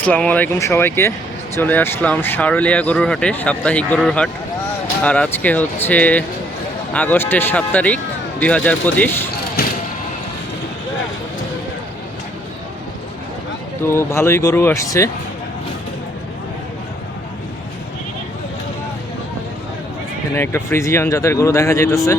আসসালামু আলাইকুম সবাইকে। চলে আসলাম সারুলিয়া গরুর হাটে, সাপ্তাহিক গরুর হাট। আর আজকে হচ্ছে আগস্টের সাত তারিখ, দুই হাজার পঁচিশ। তো ভালোই গরু আসছে। এখানে একটা ফ্রিজিয়ান জাতের গরু দেখা যাইতেছে।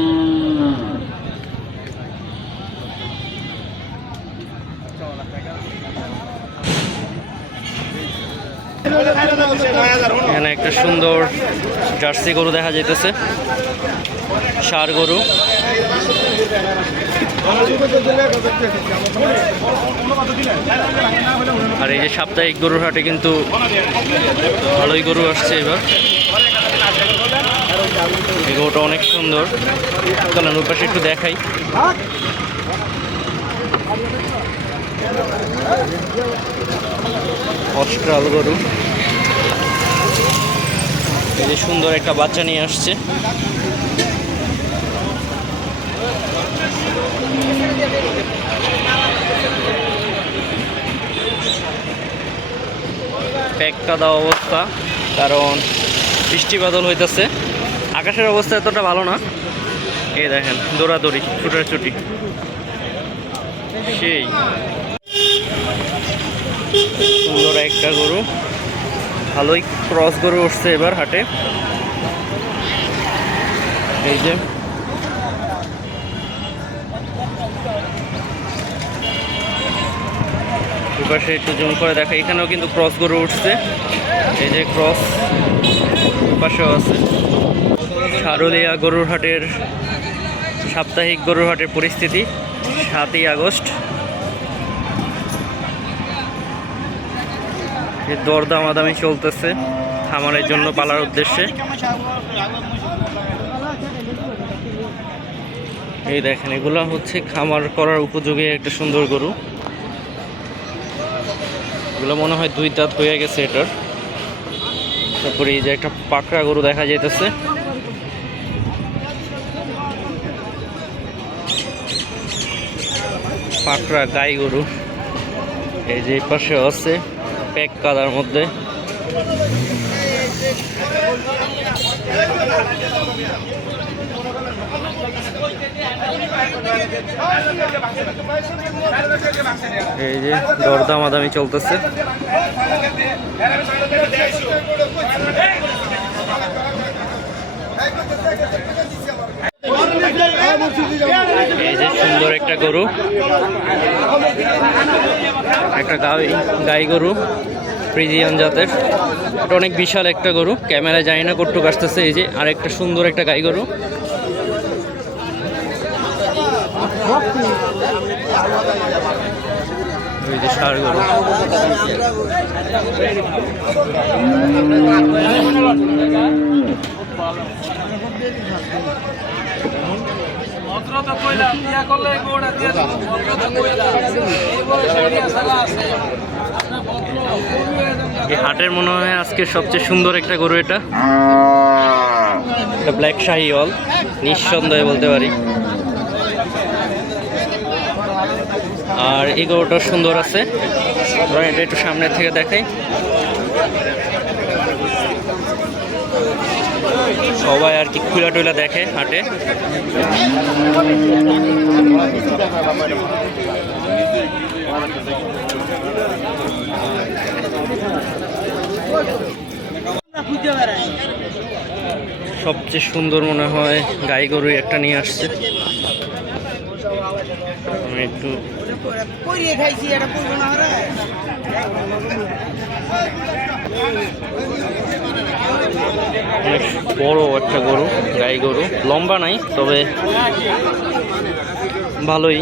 এখানে একটা সুন্দর জার্সি গরু দেখা যাইতেছে। সার গরু। আর এই যে সাপ্তাহিক গরুর হাটে কিন্তু ভালোই গরু আসছে এবার। এই গরুটা অনেক সুন্দর। চলেন ওর পাশে একটু দেখাই। অস্ট্রাল গরু। এই যে সুন্দর একটা বাচ্চা নিয়ে আসছে। প্যাক কাদা অবস্থা, কারণ বৃষ্টি বাদল হইতেছে। আকাশের অবস্থা এতটা ভালো না। এই দেখেন, দৌড়াদৌড়ি, ছুটাছুটি। সেই। সুন্দর একটা গরু। ভালোই ক্রস গরু উঠছে এবার হাটে। এই যে। দুপাশে একটু জুম করে দেখা এখানেও কিন্তু ক্রস গরু উঠছে। এই যে ক্রস পাশেও আছে। সারুলিয়া গরুর হাটের সাপ্তাহিক গরুর হাটের পরিস্থিতি, সাতই আগস্ট। যে দরদামাদামি চলতেছে খামারের জন্য পালার উদ্দেশ্যে। এই দেখেন, এগুলো হচ্ছে খামার করার উপযোগী একটা সুন্দর গরু। এগুলো মনে হয় দুই দাঁত হয়ে গেছে এটার। তারপরে এই যে একটা পাকড়া গরু দেখা যাইতেছে। পাকড়া গাই গরু। এই যে পাশে আছে। প্যাক কাদার মধ্যে। এই যে দরদামাদামি চলতেছে। এই যে সুন্দর একটা গরু। একটা গাই গাই গরু ফ্রিজিয়ান জাতের। এটা অনেক বিশাল একটা গরু। ক্যামেরায় জানি না কটুক আসতেছে, এই যে আর একটা সুন্দর একটা গাই গরু। গরু। কইলাম ইয়া করলে গোড়া কইলাম এই বয়সে সালা আছে। এই হাটের মনে হয় আজকে সবচেয়ে সুন্দর একটা গরু এটা। এটা ব্ল্যাক শাহি অল নিঃসন্দেহে বলতে পারি। আর এই গরুটা সুন্দর আছে। এটা একটু সামনে থেকে দেখাই। সবাই আর কি খুলা টুলা দেখে হাটে। সবচেয়ে সুন্দর মনে হয় গাই গরু একটা নিয়ে আসছে। একটু খাইছি অনেক বড় একটা গরু, গাই গরু। লম্বা নাই, তবে ভালোই।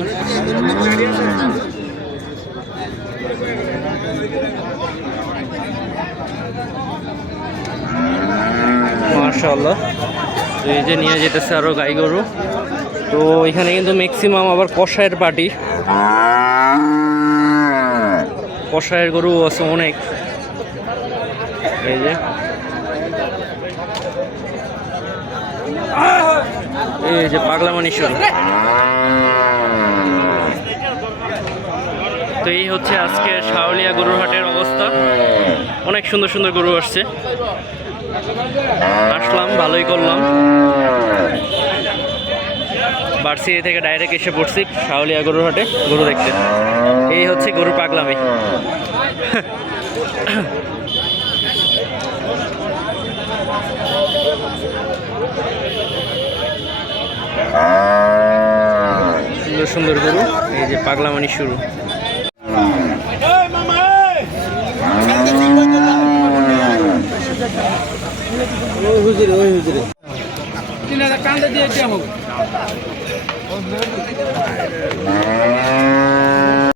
মার্শাল্লাহ তো এই যে নিয়ে যেতেছে আরও গাই গরু। তো এখানে কিন্তু ম্যাক্সিমাম আবার কষায়ের পার্টি কষায়ের গরু আছে অনেক। এই যে এই যে পাগলা মানিসর তো এই হচ্ছে আজকে শাওলিয়া গরুর হাটের অবস্থা। অনেক সুন্দর সুন্দর গরু আসছে। আসলাম, ভালোই করলাম। বার্সিটি থেকে ডাইরেক্ট এসে পড়ছি শাওলিয়া গরুর হাটে গরু দেখতে। এই হচ্ছে গরু পাগলামি। সুন্দর গরু এই যে পাগলামানি শুরু। কান্দা দিয়ে